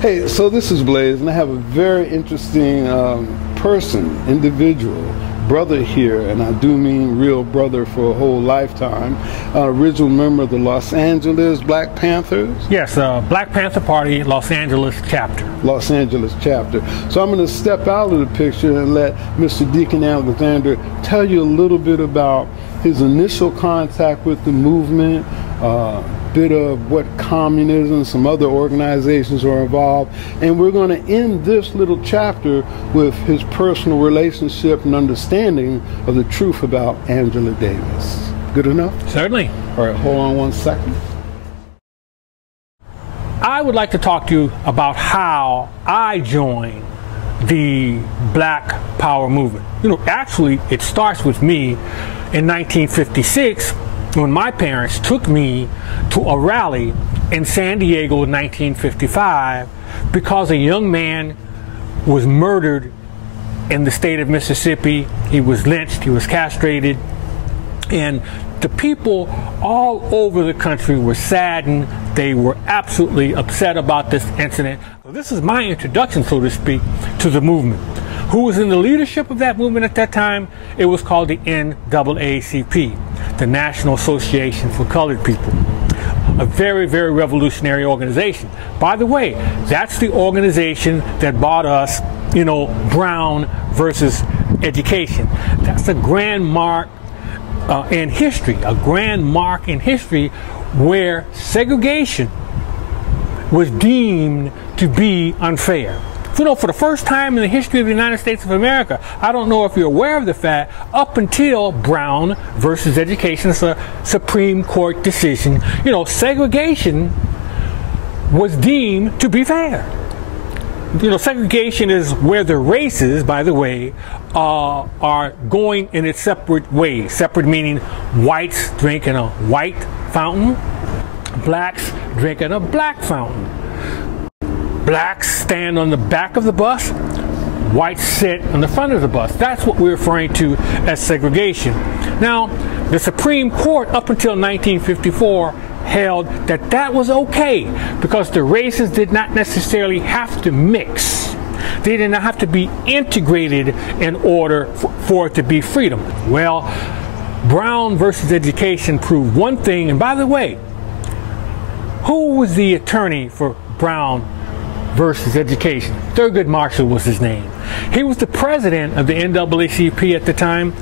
Hey, so this is Blaze, and I have a very interesting individual, brother here, and I do mean real brother for a whole lifetime. Original member of the Los Angeles Black Panthers. Yes, Black Panther Party, Los Angeles chapter. Los Angeles chapter. So I'm going to step out of the picture and let Mr. Deacon Alexander tell you a little bit about his initial contact with the movement, bit of what communism, some other organizations are involved, and we're going to end this little chapter with his personal relationship and understanding of the truth about Angela Davis. Good enough? Certainly. All right, hold on one second. I would like to talk to you about how I joined the Black Power movement. You know, actually, it starts with me in 1956 when my parents took me to a rally in San Diego in 1955 because a young man was murdered in the state of Mississippi. He was lynched, he was castrated, and the people all over the country were saddened. They were absolutely upset about this incident. So this is my introduction, so to speak, to the movement. Who was in the leadership of that movement at that time? It was called the NAACP, the National Association for Colored People. A very, very revolutionary organization. By the way, that's the organization that bought us, you know, Brown versus education. That's a grand mark in history, a grand mark in history where segregation was deemed to be unfair. You know, for the first time in the history of the United States of America, I don't know if you're aware of the fact, up until Brown versus education, it's a Supreme Court decision, you know, segregation was deemed to be fair. You know, segregation is where the races, by the way, are going in its separate ways. Separate meaning whites drink in a white fountain, blacks drink in a black fountain. Blacks stand on the back of the bus, whites sit on the front of the bus. That's what we're referring to as segregation. Now, the Supreme Court, up until 1954, held that that was okay because the races did not necessarily have to mix. They did not have to be integrated in order for it to be freedom. Well, Brown versus education proved one thing, and by the way, who was the attorney for Brown versus education? Thurgood Marshall was his name. He was the president of the NAACP at the time,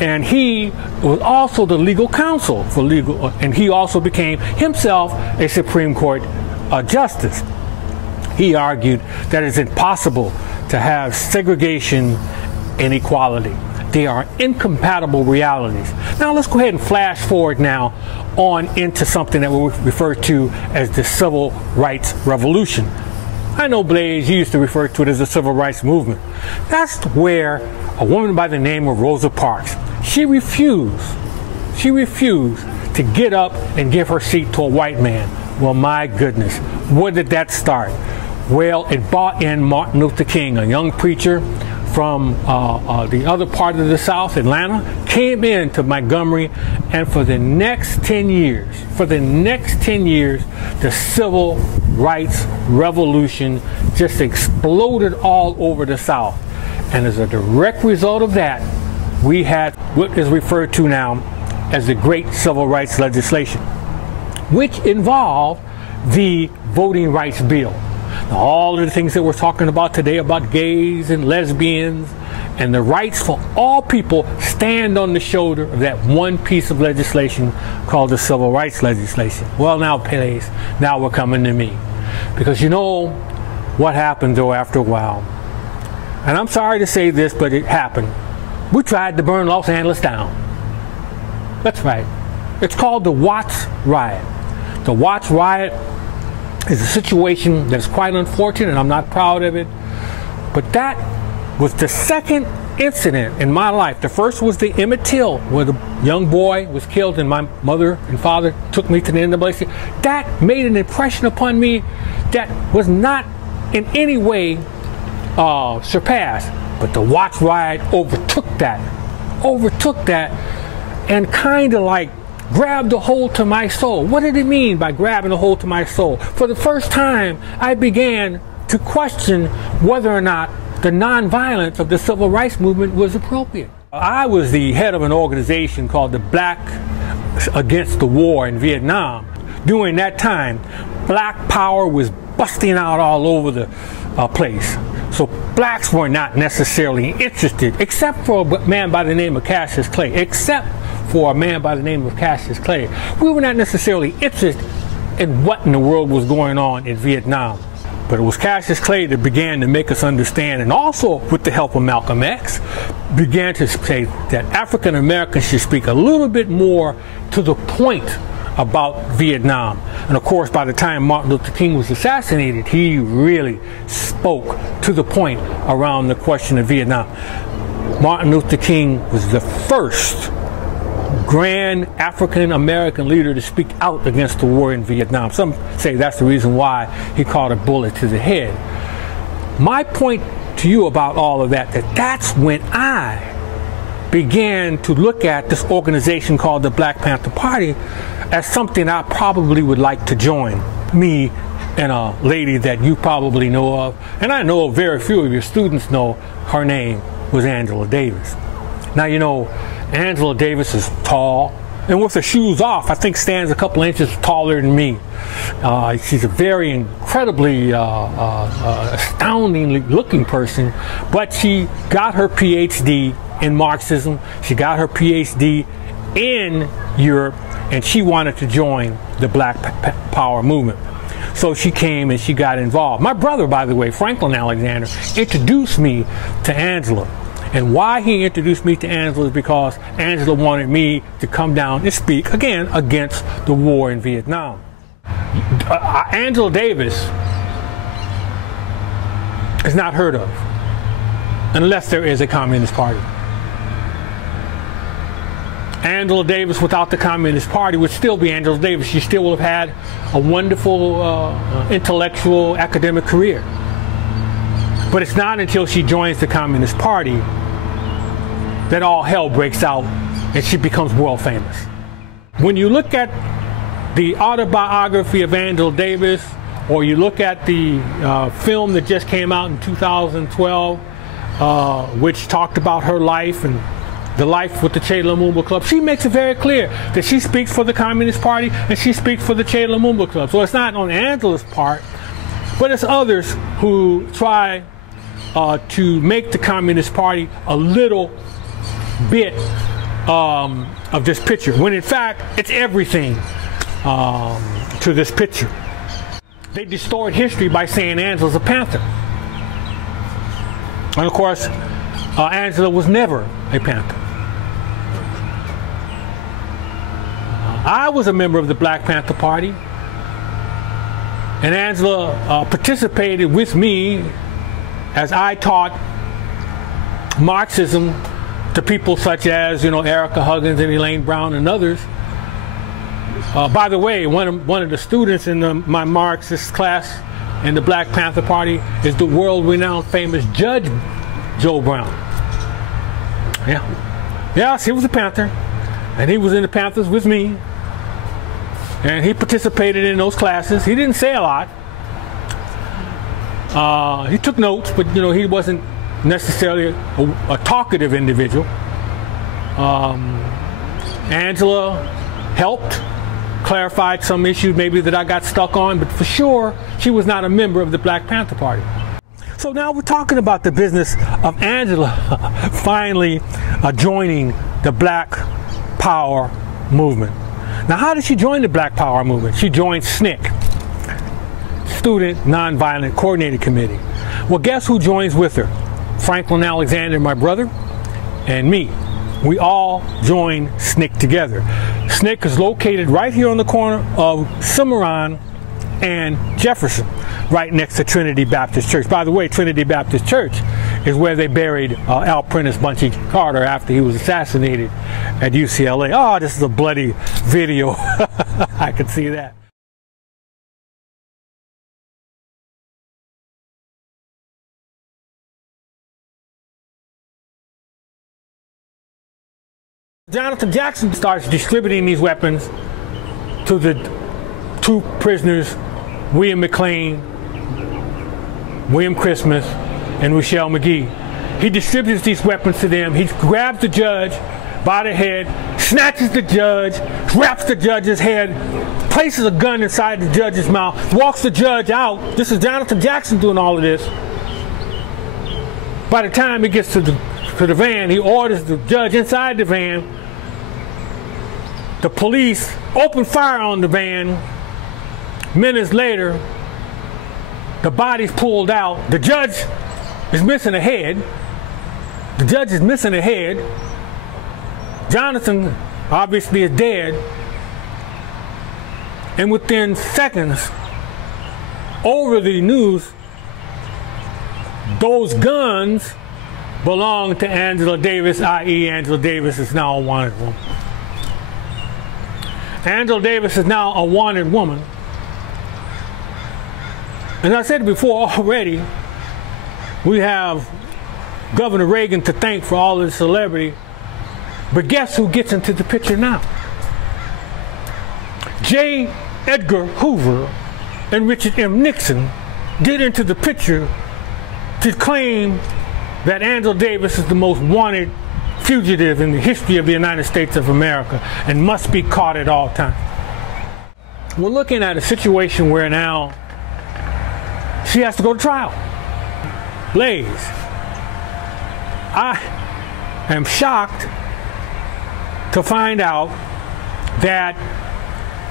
and he was also the legal counsel for legal, and he also became himself a Supreme Court justice. He argued that it's impossible to have segregation and equality. They are incompatible realities. Now let's go ahead and flash forward now on into something that we refer to as the Civil Rights Revolution. I know, Blaze, you used to refer to it as the Civil Rights Movement. That's where a woman by the name of Rosa Parks, she refused to get up and give her seat to a white man. Well, my goodness, where did that start? Well, it brought in Martin Luther King, a young preacher from the other part of the South, Atlanta, came into Montgomery, and for the next 10 years, the Civil Rights Revolution just exploded all over the South. And as a direct result of that, we had what is referred to now as the Great Civil Rights Legislation, which involved the Voting Rights Bill. Now, all of the things that we're talking about today about gays and lesbians and the rights for all people stand on the shoulder of that one piece of legislation called the Civil Rights Legislation. Well, now, please, now we're coming to me. Because you know what happened, though, after a while. And I'm sorry to say this, but it happened. We tried to burn Los Angeles down. That's right. It's called the Watts Riot. The Watts Riot is a situation that's quite unfortunate, and I'm not proud of it. But that was the second incident in my life. The first was the Emmett Till, where the young boy was killed and my mother and father took me to the NAACP. That made an impression upon me that was not in any way surpassed. But the Watts Riot overtook that, and kind of like grabbed a hold to my soul. What did it mean by grabbing a hold to my soul? For the first time, I began to question whether or not the nonviolence of the civil rights movement was appropriate. I was the head of an organization called the Black Against the War in Vietnam. During that time, black power was busting out all over the place. So blacks were not necessarily interested, except for a man by the name of Cassius Clay. We were not necessarily interested in what in the world was going on in Vietnam. But it was Cassius Clay that began to make us understand, and also with the help of Malcolm X, began to say that African Americans should speak a little bit more to the point about Vietnam. And of course, by the time Martin Luther King was assassinated, he really spoke to the point around the question of Vietnam. Martin Luther King was the first grand African American leader to speak out against the war in Vietnam. Some say that's the reason why he caught a bullet to the head. My point to you about all of that's when I began to look at this organization called the Black Panther Party as something I probably would like to join. Me and a lady that you probably know of, and I know very few of your students know, her name was Angela Davis. Now, you know, Angela Davis is tall, and with her shoes off, I think stands a couple inches taller than me. She's a very incredibly, astoundingly looking person, but she got her PhD in Marxism. She got her PhD in Europe, and she wanted to join the Black Power movement. So she came and she got involved. My brother, by the way, Franklin Alexander, introduced me to Angela. And why he introduced me to Angela is because Angela wanted me to come down and speak, again, against the war in Vietnam. Angela Davis is not heard of unless there is a Communist Party. Angela Davis without the Communist Party would still be Angela Davis. She still would have had a wonderful intellectual academic career. But it's not until she joins the Communist Party that all hell breaks out and she becomes world famous. When you look at the autobiography of Angela Davis, or you look at the film that just came out in 2012, which talked about her life and the life with the Che Lumumba Club, she makes it very clear that she speaks for the Communist Party and she speaks for the Che Lumumba Club. So it's not on Angela's part, but it's others who try to make the Communist Party a little bit of this picture, when in fact it's everything to this picture. They distort history by saying Angela's a Panther. And of course, Angela was never a Panther. I was a member of the Black Panther Party, and Angela participated with me as I taught Marxism to people such as, you know, Erica Huggins and Elaine Brown and others. By the way, one of the students in my Marxist class in the Black Panther Party is the world-renowned famous Judge Joe Brown. Yes, he was a Panther, and he was in the Panthers with me, and he participated in those classes. He didn't say a lot. He took notes, but you know, he wasn't necessarily a talkative individual. Angela helped, clarified some issues maybe that I got stuck on, but for sure she was not a member of the Black Panther Party. So now we're talking about the business of Angela finally joining the Black Power movement. Now, how did she join the Black Power movement? She joined SNCC, Student Nonviolent Coordinating Committee. Well, guess who joins with her? Franklin Alexander, my brother, and me. We all joined SNCC together. SNCC is located right here on the corner of Cimarron and Jefferson, right next to Trinity Baptist Church. By the way, Trinity Baptist Church is where they buried Al Prentice Bunchy Carter after he was assassinated at UCLA. Oh, this is a bloody video. I could see that. Jonathan Jackson starts distributing these weapons to the two prisoners, William McLean, William Christmas, and Rochelle McGee. He distributes these weapons to them. He grabs the judge by the head, snatches the judge, wraps the judge's head, places a gun inside the judge's mouth, walks the judge out. This is Jonathan Jackson doing all of this. By the time he gets to the van, he orders the judge inside the van. The police open fire on the van. Minutes later, the body's pulled out. The judge is missing a head. The judge is missing a head. Jonathan obviously is dead. And within seconds, over the news, those guns belong to Angela Davis, i.e. Angela Davis is now a wanted woman. Angela Davis is now a wanted woman. As I said before already, we have Governor Reagan to thank for all his celebrity, but guess who gets into the picture now? J. Edgar Hoover and Richard M. Nixon get into the picture to claim that Angela Davis is the most wanted fugitive in the history of the United States of America and must be caught at all times. We're looking at a situation where now she has to go to trial. Blaze, I am shocked to find out that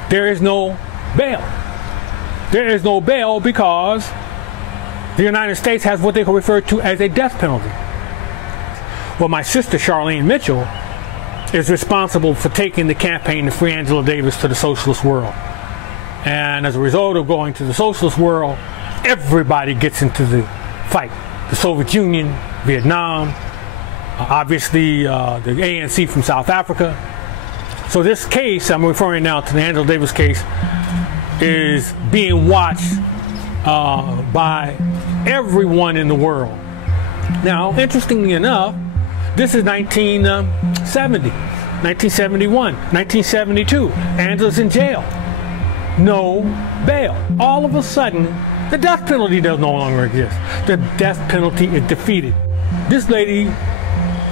there is no bail. There is no bail because the United States has what they refer to as a death penalty. Well, my sister Charlene Mitchell is responsible for taking the campaign to free Angela Davis to the socialist world. And as a result of going to the socialist world, everybody gets into the fight. The Soviet Union, Vietnam, obviously the ANC from South Africa. So this case, I'm referring now to the Angela Davis case, is being watched by everyone in the world. Now, interestingly enough, this is 1970, 1971, 1972. Angela's in jail. No bail. All of a sudden, the death penalty does no longer exist. The death penalty is defeated. This lady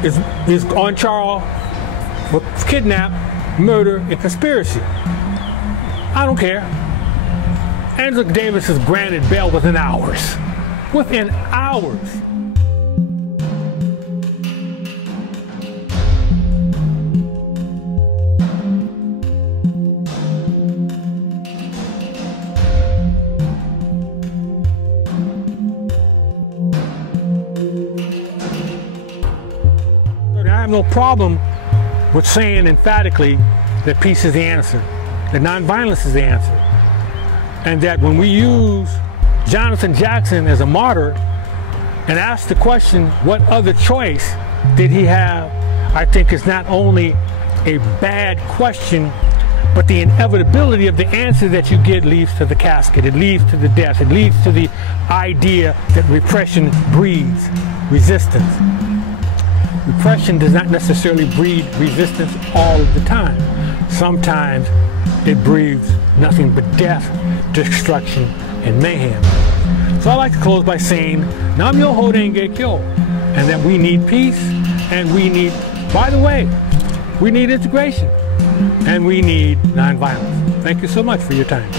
is on trial for kidnap, murder, and conspiracy. I don't care. Angela Davis is granted bail within hours. Within hours. I have no problem with saying emphatically that peace is the answer, that nonviolence is the answer, and that when we use Jonathan Jackson as a martyr and ask the question, what other choice did he have, I think is not only a bad question, but the inevitability of the answer that you get leads to the casket, it leads to the death, it leads to the idea that repression breeds resistance. Repression does not necessarily breed resistance all of the time. Sometimes it breeds nothing but death, destruction, and mayhem. So I like to close by saying, Nam Myoho Renge Kyo, and that we need peace, and we need, by the way, we need integration, and we need nonviolence. Thank you so much for your time.